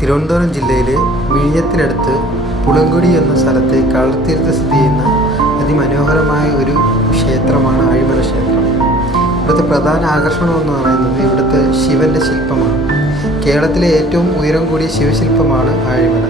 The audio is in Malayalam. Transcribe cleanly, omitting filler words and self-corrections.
തിരുവനന്തപുരം ജില്ലയിലെ വിഴിഞ്ഞത്തിനടുത്ത് പുളങ്കുടി എന്ന സ്ഥലത്ത് കളർത്തീരത്ത് സ്ഥിതി ചെയ്യുന്ന അതിമനോഹരമായ ഒരു ക്ഷേത്രമാണ് ആഴിമല ക്ഷേത്രം. ഇവിടുത്തെ പ്രധാന ആകർഷണം എന്ന് പറയുന്നത് ഇവിടുത്തെ ശിവൻ്റെ ശില്പമാണ്. കേരളത്തിലെ ഏറ്റവും ഉയരം കൂടിയ ശിവശില്പമാണ് ആഴിമല.